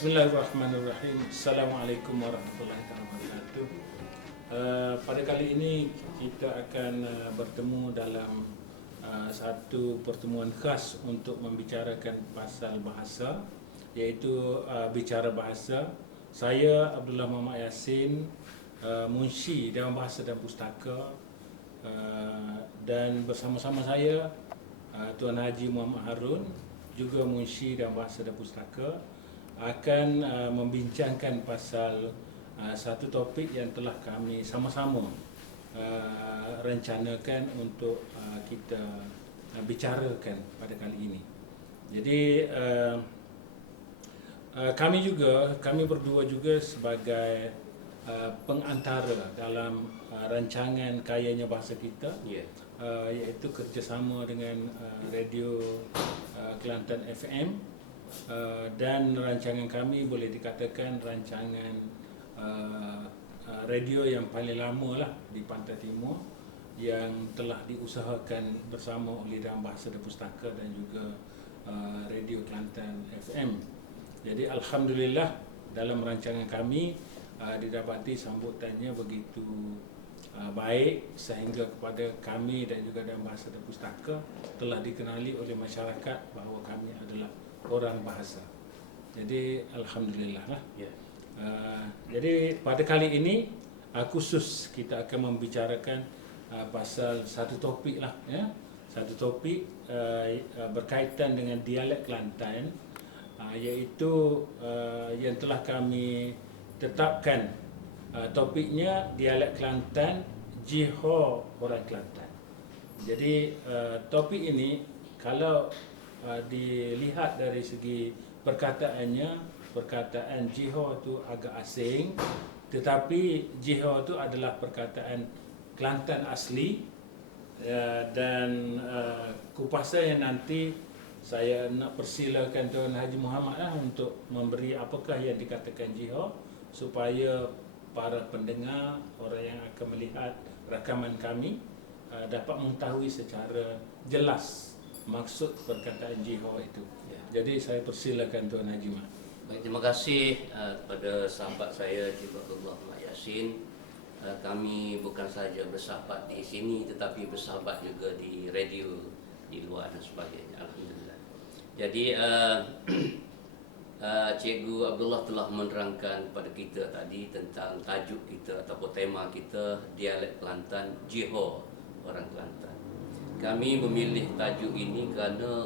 Bismillahirrahmanirrahim. Assalamualaikum warahmatullahi wabarakatuh. Pada kali ini kita akan bertemu dalam satu pertemuan khas untuk membicarakan pasal bahasa, iaitu bicara bahasa. Saya Abdullah Muhammad Yassin, Munshi Dewan Bahasa dan Pustaka, dan bersama-sama saya Tuan Haji Muhammad Harun, juga Munshi Dewan Bahasa dan Pustaka, akan membincangkan pasal satu topik yang telah kami sama-sama rencanakan untuk kita bicarakan pada kali ini. Jadi kami berdua juga sebagai pengantara dalam rancangan Kayanya Bahasa Kita, iaitu kerjasama dengan Radio Kelantan FM. Dan rancangan kami boleh dikatakan rancangan radio yang paling lama lah di Pantai Timur, yang telah diusahakan bersama oleh Dewan Bahasa dan Pustaka dan juga Radio Kelantan FM. Jadi alhamdulillah dalam rancangan kami didapati sambutannya begitu baik, sehingga kepada kami dan juga Dewan Bahasa dan Pustaka telah dikenali oleh masyarakat bahawa kami adalah orang bahasa. Jadi alhamdulillah lah. Jadi pada kali ini khusus kita akan membicarakan pasal satu topik lah, ya. Satu topik berkaitan dengan dialek Kelantan, iaitu yang telah kami tetapkan, topiknya dialek Kelantan, Jiho orang Kelantan. Jadi topik ini kalau dilihat dari segi perkataannya, perkataan Jiho itu agak asing, tetapi Jiho itu adalah perkataan Kelantan asli, dan kupasan yang nanti saya nak persilakan Tuan Haji Muhammad lah untuk memberi apakah yang dikatakan Jiho, supaya para pendengar, orang yang akan melihat rakaman kami dapat mengetahui secara jelas maksud perkataan Jiho itu. Jadi saya persilakan Tuan Haji Mak. Baik, terima kasih kepada sahabat saya Abdullah Muhammad Yassin. Kami bukan saja bersahabat di sini, tetapi bersahabat juga di radio di luar dan sebagainya. Alhamdulillah. Jadi Cikgu Abdullah telah menerangkan kepada kita tadi tentang tajuk kita ataupun tema kita, dialek Kelantan, Jiho orang Kelantan. Kami memilih tajuk ini kerana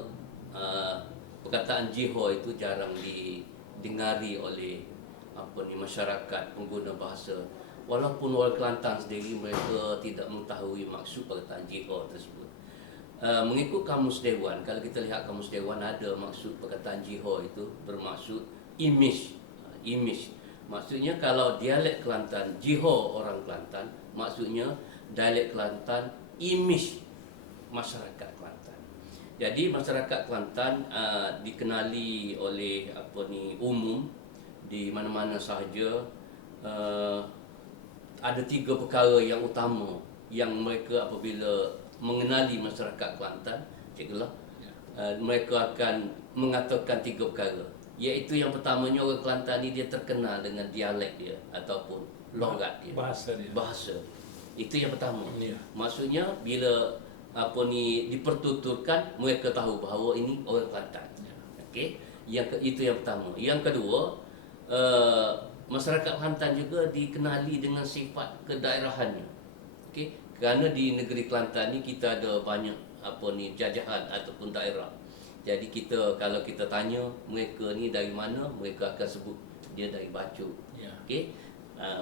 perkataan Jiho itu jarang didengari oleh masyarakat pengguna bahasa. Walaupun orang Kelantan sendiri mereka tidak mengetahui maksud perkataan Jiho tersebut. Mengikut Kamus Dewan, kalau kita lihat Kamus Dewan ada maksud perkataan Jiho itu bermaksud image. Maksudnya kalau dialek Kelantan, Jiho orang Kelantan, maksudnya dialek Kelantan, image masyarakat Kelantan. Jadi masyarakat Kelantan dikenali oleh umum di mana-mana sahaja. Ada tiga perkara yang utama yang mereka apabila mengenali masyarakat Kelantan, mereka akan mengatakan tiga perkara, iaitu yang pertamanya orang Kelantan ni dia terkenal dengan dialek dia ataupun logat dia, bahasa. Itu yang pertama. Maksudnya bila dipertuturkan, mereka tahu bahawa ini orang Kelantan. Okey, itu yang pertama. Yang kedua, masyarakat Kelantan juga dikenali dengan sifat kedaerahannya. Okey, kerana di negeri Kelantan ni kita ada banyak jajahan ataupun daerah. Jadi kalau kita tanya mereka ni dari mana, mereka akan sebut dia dari Bachur. Okey,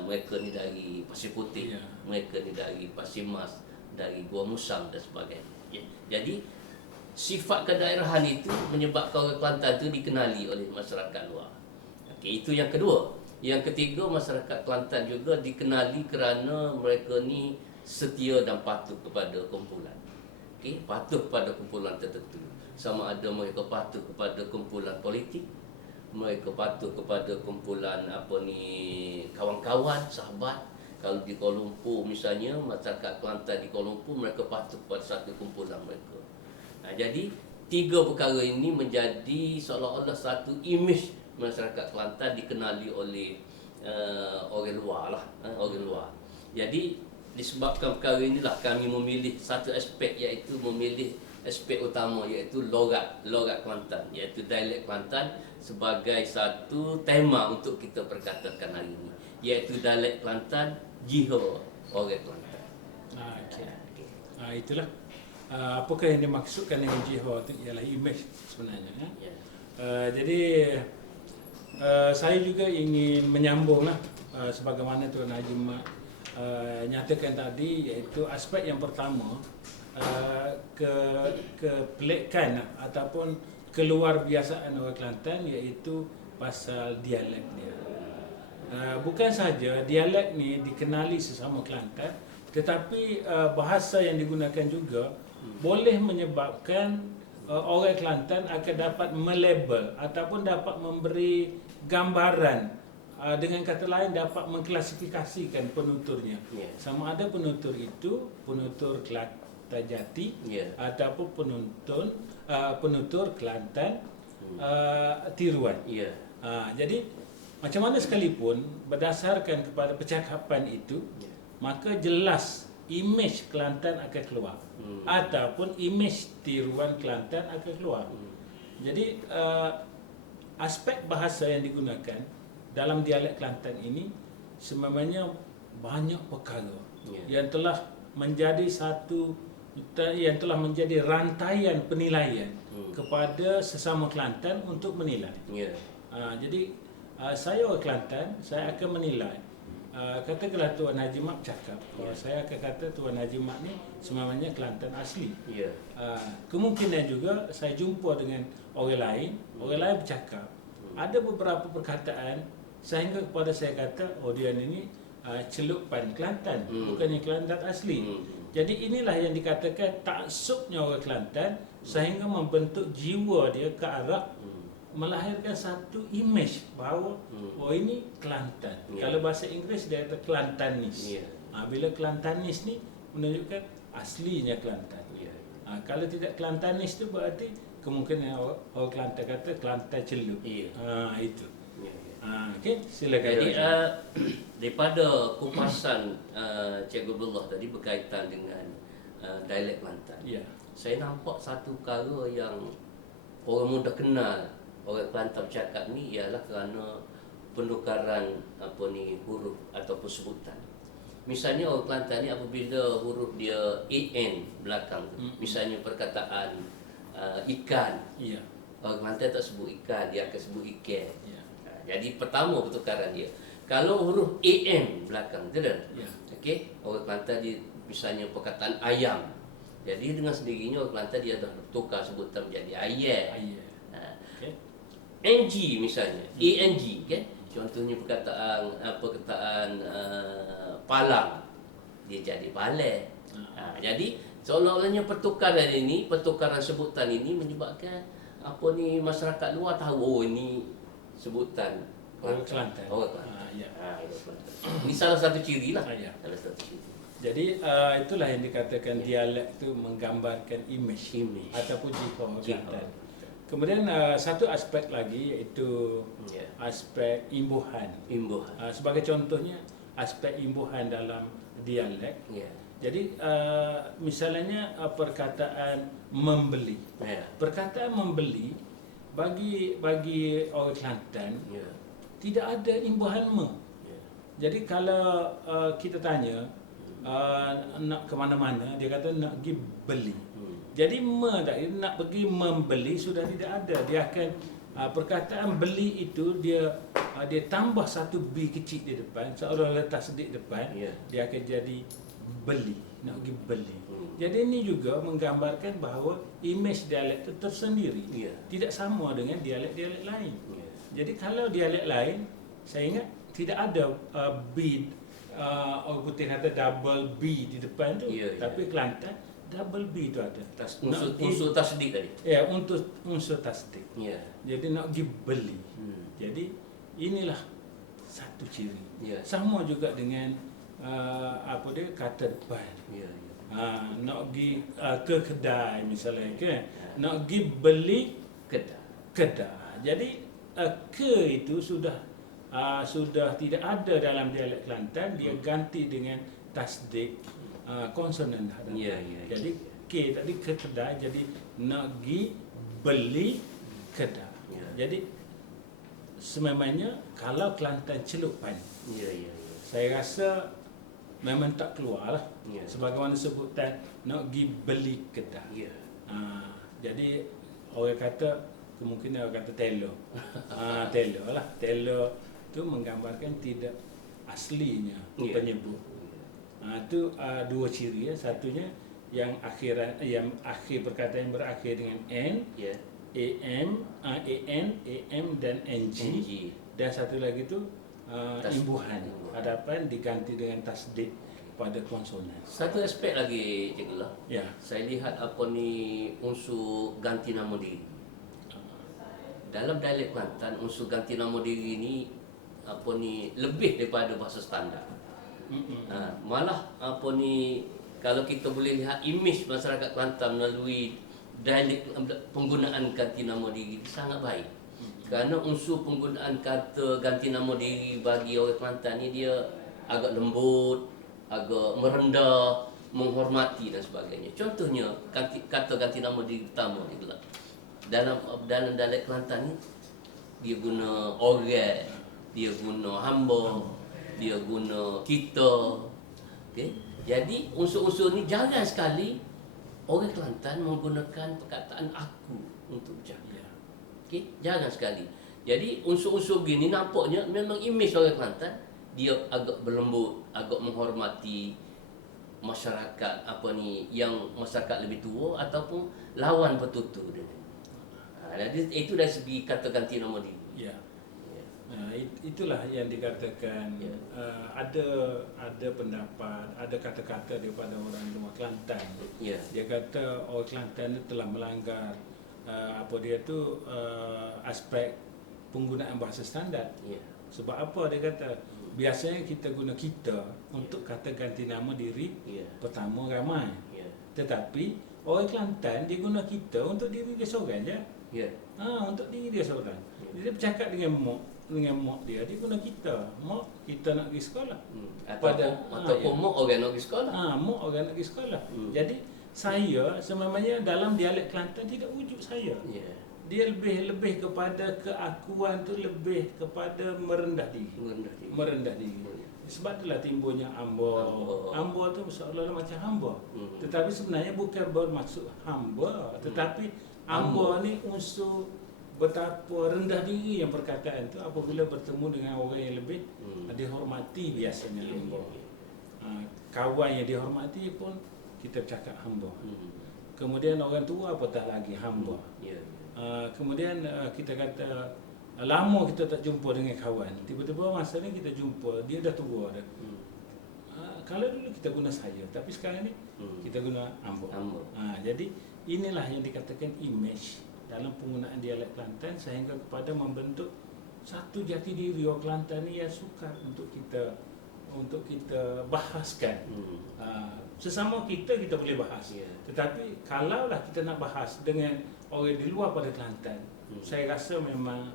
mereka ni dari Pasir Putih, mereka ni dari Pasir Mas, dari Gua Musang dan sebagainya. Jadi sifat kedaerahan itu menyebabkan orang Kelantan itu dikenali oleh masyarakat luar. Okey, itu yang kedua. Yang ketiga, masyarakat Kelantan juga dikenali kerana mereka ni setia dan patuh kepada kumpulan. Okey, patuh kepada kumpulan tertentu. Sama ada mereka patuh kepada kumpulan politik, mereka patuh kepada kumpulan kawan-kawan, sahabat. Kalau di Kuala Lumpur misalnya, masyarakat Kelantan di Kuala Lumpur mereka patuh pada satu kumpulan mereka. Jadi tiga perkara ini menjadi seolah-olah satu imej masyarakat Kelantan dikenali oleh orang luar lah, orang luar. Jadi disebabkan perkara inilah kami memilih satu aspek, iaitu memilih aspek utama, iaitu logat Kelantan, iaitu dialek Kelantan sebagai satu tema untuk kita perkatakan hari ini, iaitu dialek Kelantan Jiho orang Kelantan. Itulah apakah yang dimaksudkan dengan Jiho itu ialah image sebenarnya. Jadi saya juga ingin menyambunglah sebagaimana Tuan Haji Mat nyatakan tadi, iaitu aspek yang pertama, kepelikan ataupun keluar biasaan orang Kelantan, iaitu pasal dialek dia. Bukan saja dialek ni dikenali sesama Kelantan, tetapi bahasa yang digunakan juga boleh menyebabkan orang Kelantan akan dapat melabel ataupun dapat memberi gambaran, dengan kata lain dapat mengklasifikasikan penuturnya. Sama ada penutur itu penutur Kelantan Jati ataupun penutur Kelantan tiruan. Jadi macam mana sekalipun berdasarkan kepada percakapan itu, maka jelas imej Kelantan akan keluar ataupun imej tiruan Kelantan akan keluar. Jadi aspek bahasa yang digunakan dalam dialek Kelantan ini sebenarnya banyak perkara yang telah menjadi rantaian penilaian kepada sesama Kelantan untuk menilai. Jadi saya orang Kelantan, saya akan menilai. Katakanlah Tuan Haji Mat cakap, saya akan kata Tuan Haji Mat ni sebenarnya Kelantan asli. Kemungkinan juga saya jumpa dengan orang lain bercakap. Ada beberapa perkataan sehingga kepada saya kata, oh dia ini celupan Kelantan, bukannya Kelantan asli. Jadi inilah yang dikatakan taksubnya orang Kelantan, sehingga membentuk jiwa dia ke arah melahirkan satu imej bahawa oh ini Kelantan. Kalau bahasa Inggeris dia kata Kelantanis. Bila Kelantanis ni menunjukkan aslinya Kelantan. Kalau tidak Kelantanis tu berarti kemungkinan orang Kelantan kata Kelantan celup. Itu. Okey, silakan. Jadi daripada kupasan Cikgu Abdullah tadi berkaitan dengan dialek Kelantan. Saya nampak satu perkara yang orang mudah kenal orang Kelantan bercakap ni ialah kerana penukaran huruf ataupun sebutan. Misalnya orang Kelantan ni apabila huruf dia AN belakang tu, misalnya perkataan ikan. Orang Kelantan tak sebut ikan, dia akan sebut ikan. Jadi pertama pertukaran dia. Kalau huruf AM belakang, betul? Okey, orang Kelantan dia misalnya perkataan ayam. Jadi dengan sendirinya orang Kelantan dia dah tukar sebutan menjadi ayam. NG misalnya, ENG, kan? Contohnya perkataan palang, dia jadi balai. Jadi seolah-olahnya pertukaran sebutan ini menyebabkan masyarakat luar tahu, oh ini sebutan orang Kelantan. Ini salah satu ciri lah. Jadi itulah yang dikatakan dialek itu menggambarkan imej ataupun jiwa Kelantan. Kemudian satu aspek lagi, iaitu aspek imbuhan. Sebagai contohnya aspek imbuhan dalam dialek. Jadi misalnya perkataan membeli. Perkataan membeli bagi orang Kelantan tidak ada imbuhan me. Jadi kalau kita tanya nak ke mana-mana, dia kata nak pergi beli. Jadi nak pergi membeli sudah tidak ada. Dia akan perkataan beli itu dia tambah satu B kecil di depan, seolah letak sedik depan, dia akan jadi beli, nak pergi beli. Jadi ini juga menggambarkan bahawa imej dialek itu tersendiri, tidak sama dengan dialek-dialek lain. Jadi kalau dialek lain, saya ingat tidak ada B, orang putih kata double B di depan tu, tapi Kelantan double B itu ada. Unsur tasdik tadi. Untuk unsur tasdik. Jadi nak pergi beli. Jadi inilah satu ciri. Sama juga dengan kata depan. Nak pergi ke kedai misalnya, nak pergi beli kedai. Jadi ke itu sudah tidak ada dalam dialek Kelantan, dia ganti dengan tasdik konsonan hadapan. Ya. Jadi K tadi ke kedai, jadi nak pergi beli kedai. Ya. Jadi sememangnya kalau Kelantan celupan, Ya. saya rasa memang tak keluar lah. Ya. Sebagaimana sebutan nak pergi beli kedai. Ya. Jadi orang kata, kemungkinan orang kata telo. Telo lah. Telo tu menggambarkan tidak aslinya Ya. penyebut. Itu dua ciri ya. Satunya yang akhir perkataan yang berakhir dengan n, Ya. am dan ng. Dan satu lagi tu imbuhan. Hadapan diganti dengan tasdik pada konsonan. Satu aspek lagi, Cik Lah. Ya. Saya lihat apa ni unsur ganti nama diri. Dalam dialek Kelantan, unsur ganti nama diri ni apa ni lebih daripada bahasa standar. Malah apa ni kalau kita boleh lihat imej masyarakat Kelantan melalui dialek penggunaan ganti nama diri sangat baik. Kerana unsur penggunaan kata ganti nama diri bagi orang Kelantan ni dia agak lembut, agak merendah, menghormati dan sebagainya. Contohnya kata ganti nama diri pertama itulah. Dalam dialek Kelantan ni dia guna orang, dia guna hamba, dia guna kita. Okey. Jadi unsur-unsur ni jarang sekali orang Kelantan menggunakan perkataan aku untuk bercakap. Okey, jarang sekali. Jadi unsur-unsur gini nampaknya memang imej orang Kelantan dia agak berlembut, agak menghormati masyarakat yang masyarakat lebih tua ataupun lawan bertutur dia. Jadi itu dari segi kata ganti nama diri. Ya. Itulah yang dikatakan ada pendapat, ada kata-kata daripada orang luar Kelantan. Ya. Dia kata orang Kelantan itu telah melanggar aspek penggunaan bahasa standard. Ya. Sebab apa dia kata? Biasanya kita guna kita untuk kata ganti nama diri pertama ramai. Tetapi orang Kelantan dia guna kita untuk diri dia seorang je. Untuk diri dia seorang. Dia bercakap dengan mak dia guna kita. Mak, kita nak pergi sekolah. Ataupun mak orang nak pergi sekolah. Mak orang nak pergi sekolah. Jadi saya sememangnya dalam dialek Kelantan tidak wujud saya. Dia lebih kepada keakuan tu, lebih kepada merendah diri. Sebab itulah timbulnya Amba tu seolah-olah macam hamba. Tetapi sebenarnya bukan bermaksud hamba, tetapi Amba ni unsur betapa rendah diri yang perkataan tu apabila bertemu dengan orang yang lebih dihormati biasanya hamba. Kawan yang dihormati pun kita bercakap hamba. Kemudian orang tua apatah lagi hamba. Kemudian kita kata lama kita tak jumpa dengan kawan, tiba-tiba masa ni kita jumpa, dia dah tua dah. Kalau dulu kita guna saya, tapi sekarang ni kita guna ambo. Jadi inilah yang dikatakan image dalam penggunaan dialek Kelantan sehingga kepada membentuk satu jati diri orang Kelantan ni yang sukar untuk kita bahaskan. Sesama kita boleh bahas. Tetapi kalaulah kita nak bahas dengan orang di luar pada Kelantan, saya rasa memang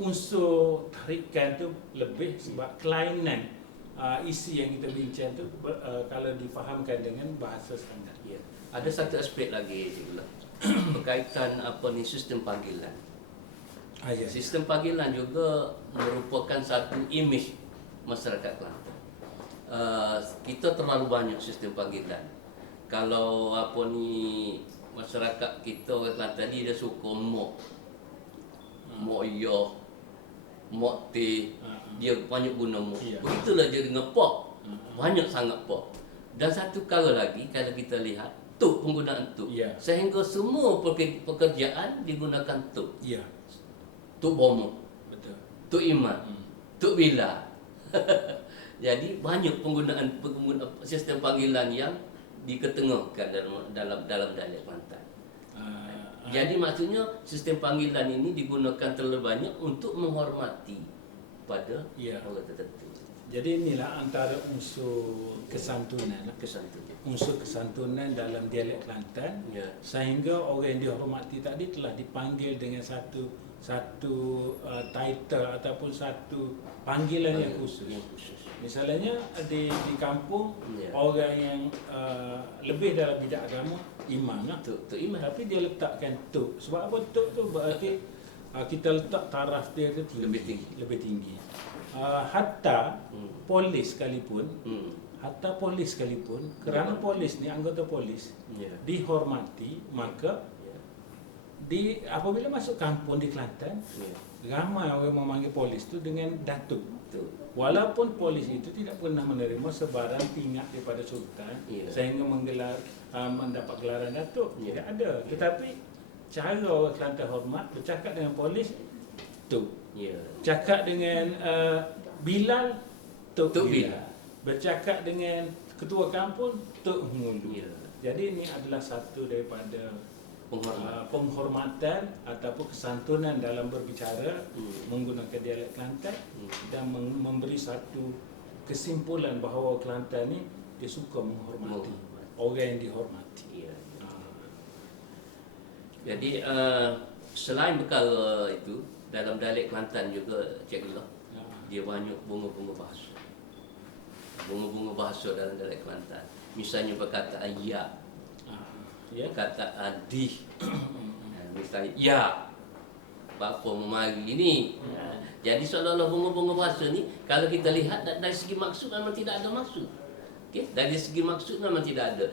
unsur tarikan tu lebih sebab kelainan isi yang kita bincang tu kalau difahamkan dengan bahasa standar. Ada satu aspek lagi berkaitan sistem panggilan. Sistem panggilan juga merupakan satu imej masyarakat Kelantan. Kita terlalu banyak sistem panggilan. Kalau masyarakat kita orang Kelantan ni dia suka mak yo, mak te, dia banyak guna mak. Begitulah dia dengan pak. Banyak sangat pak. Dan satu kali lagi kalau kita lihat tuk, penggunaan tuk. Sehingga semua pekerjaan digunakan tuk. Tuk bomo. Betul. Tuk Iman. Tuk Bila. Jadi banyak penggunaan sistem panggilan yang diketengahkan dalam dialek Kelantan. Jadi maksudnya sistem panggilan ini digunakan terlalu banyak untuk menghormati pada orang tertentu. Jadi inilah antara unsur kesantunan. Unsur kesantunan dalam dialek Kelantan sehingga orang yang dihormati tadi telah dipanggil dengan satu satu title ataupun satu panggilan yang khusus. Misalnya di kampung orang yang lebih dalam bidang agama imam lah. Tok imam. Tapi dia letakkan tok. Sebab apa tok tu berarti kita letak taraf dia tu tinggi, lebih tinggi. Hatta polis sekalipun, kerana polis ni anggota polis dihormati, maka apabila masuk kampung di Kelantan, ramai orang memanggil polis tu dengan datuk. Walaupun polis itu tidak pernah menerima sebarang pingat daripada sultan sehingga mendapat gelaran datuk, tidak ada. Tetapi cara orang Kelantan hormat, bercakap dengan polis tok. Cakap dengan Bilal tok Bilal. Bercakap dengan ketua kampung tok Ngulu. Jadi ini adalah satu daripada penghormatan ataupun kesantunan dalam berbicara menggunakan dialek Kelantan dan memberi satu kesimpulan bahawa Kelantan ni dia suka menghormati orang yang dihormati. Jadi selain perkara itu, dalam dialek Kelantan juga Cik Abdullah, dia banyak bunga-bunga bahasa. Bunga-bunga bahasa dalam dialek Kelantan. Misalnya perkataan ya, perkataan di. Misalnya ya, bapa memari ini. Jadi seolah-olah bunga-bunga bahasa ni, kalau kita lihat dari segi maksud memang tidak ada maksud. Dari segi maksud memang tidak ada.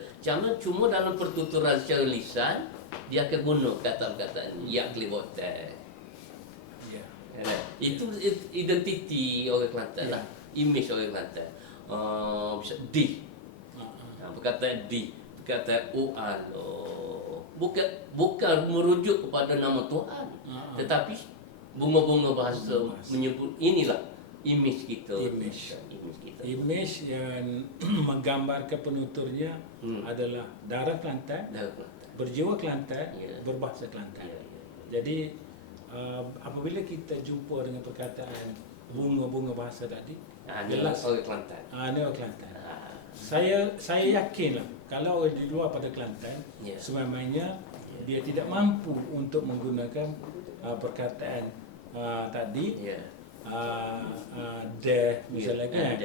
Cuma dalam pertuturan secara lisan, dia akan guna kata-kata ni, ya kelibotan. Itu identiti orang Kelantan lah, image orang Kelantan. Bisa di, perkataan di, perkataan uan, bukan merujuk kepada nama Tuhan, tetapi bunga-bunga bahasa menyebut inilah image kita. Image yang menggambarkan penuturnya adalah darah Kelantan, berjiwa Kelantan, berbahasa Kelantan. Jadi apabila kita jumpa dengan perkataan bunga-bunga bahasa tadi, jelas orang Kelantan. Orang Kelantan. Saya yakinlah kalau orang di luar pada Kelantan, sememangnya dia tidak mampu untuk menggunakan perkataan tadi. Deh misalnya kan,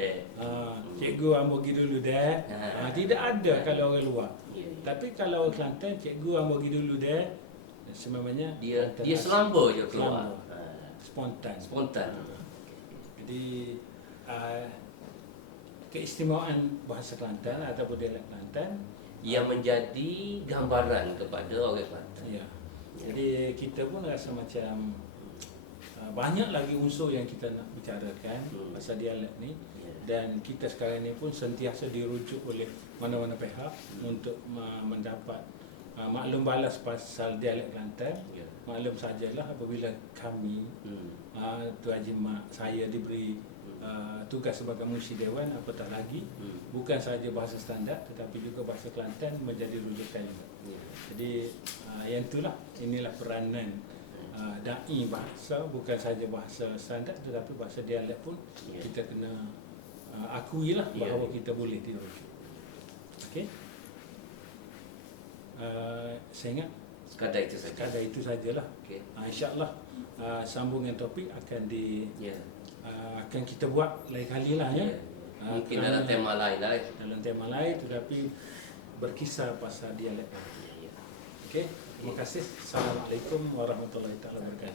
cikgu ambo pergi dulu deh. Tidak ada kalau orang luar. Tapi kalau orang Kelantan, cikgu ambo pergi dulu deh, sememangnya dia selamba je keluar. Spontan. Jadi keistimewaan bahasa Kelantan ataupun dialek Kelantan yang menjadi gambaran kepada orang Kelantan. Jadi kita pun rasa macam banyak lagi unsur yang kita nak bicarakan pasal dialek ni, dan kita sekarang ni pun sentiasa dirujuk oleh mana-mana pihak untuk mendapat maklum balas pasal dialek Kelantan. Maklum sajalah apabila kami Tuan Haji Mak saya diberi tugas sebagai Munsyi Dewan, apatah lagi bukan sahaja bahasa standard tetapi juga bahasa Kelantan menjadi rujukan juga. Jadi yang itulah, inilah peranan dai bahasa, bukan sahaja bahasa standard tetapi bahasa dialek pun kita kena akuilah bahawa kita boleh dirujuk. Okey. Saya ingat sekadar itu sajalah. InsyaAllah sambungan topik akan akan kita buat lain kali lah ya. Mungkin dalam tema lain lah. Dalam tema lain tetapi berkisar pasal dialek. Okey. Terima kasih. Assalamualaikum warahmatullahi wabarakatuh.